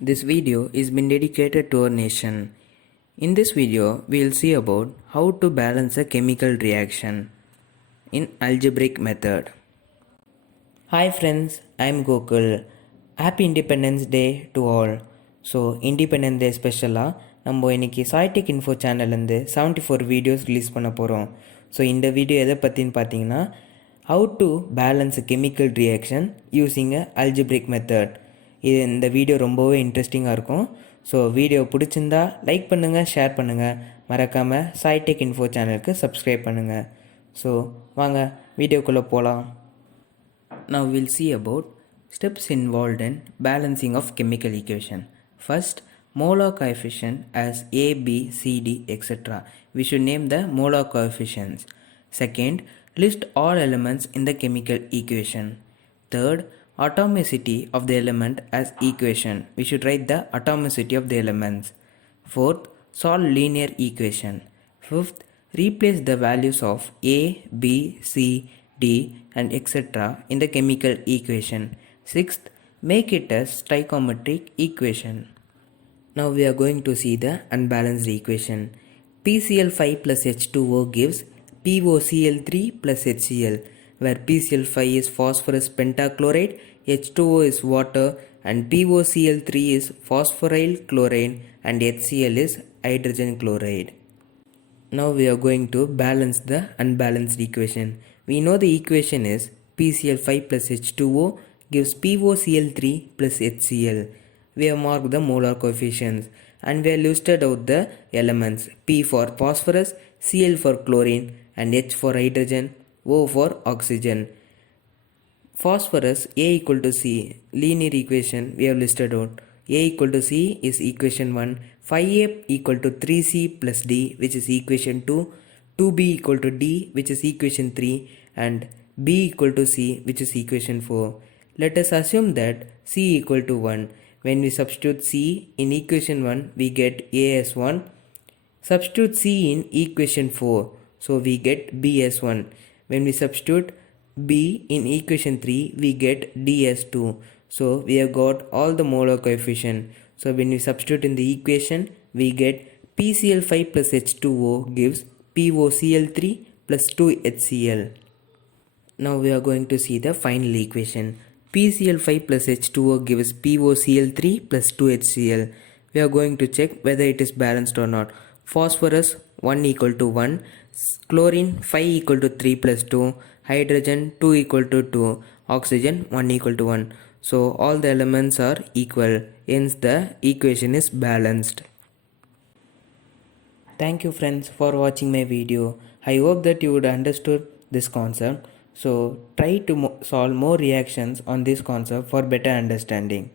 This video is been dedicated to our nation. In this video, we will see about how to balance a chemical reaction in algebraic method. Hi friends, I am Gokul. Happy Independence Day to all. So Independence Day ஸ்பெஷலாக நம்ம இன்னைக்கு Saitechinfo சேனல்லேருந்து 74 videos release பண்ண போகிறோம். So இந்த video எதை பற்றின்னு பார்த்தீங்கன்னா how to balance a chemical reaction using a algebraic method. இந்த video ரொம்பவே இன்ட்ரெஸ்டிங்காக இருக்கும். ஸோ வீடியோ பிடிச்சிருந்தா லைக் பண்ணுங்கள், ஷேர் பண்ணுங்கள், மறக்காமல் Saitechinfo சேனலுக்கு சப்ஸ்கிரைப் பண்ணுங்கள். ஸோ வாங்க வீடியோக்குள்ளே போகலாம். Now we'll see about steps involved in balancing of chemical equation. First, molar coefficient as A, B, C, D, etc. We should name the molar coefficients. Second, list all elements in the chemical equation. Third, atomicity of the element as equation. We should write the atomicity of the elements. Fourth, solve linear equation. Fifth, replace the values of A, B, C, D and etc. in the chemical equation. Sixth, make it a stoichiometric equation. Now we are going to see the unbalanced equation. PCl5 plus H2O gives POCl3 plus HCl, where PCl5 is phosphorus pentachloride, H2O is water, and POCl3 is phosphoryl chloride and HCl is hydrogen chloride. Now we are going to balance the unbalanced equation. We know the equation is PCl5 plus H2O gives POCl3 plus HCl. We have marked the molar coefficients and we have listed out the elements P for phosphorus, Cl for chlorine and H for hydrogen, O for oxygen. Phosphorus A equal to C, linear equation we have listed out. A equal to C is equation 1, 5A equal to 3C plus D which is equation 2, 2B equal to D which is equation 3 and B equal to C which is equation 4. Let us assume that C equal to 1. When we substitute C in equation 1 we get A as 1. Substitute C in equation 4, so we get B as 1. When we substitute B in equation 3 we get D as 2. So we have got all the molar coefficient. So when we substitute in the equation we get PCl5 plus H2O gives POCl3 plus 2HCl. Now we are going to see the final equation. PCl5 plus H2O gives POCl3 plus 2HCl. We are going to check whether it is balanced or not. Phosphorus 1 equal to 1, chlorine 5 equal to 3 plus 2, hydrogen 2 equal to 2, oxygen 1 equal to 1. So all the elements are equal, hence the equation is balanced. Thank you friends for watching my video. I hope that you would understood this concept. So try to solve more reactions on this concept for better understanding.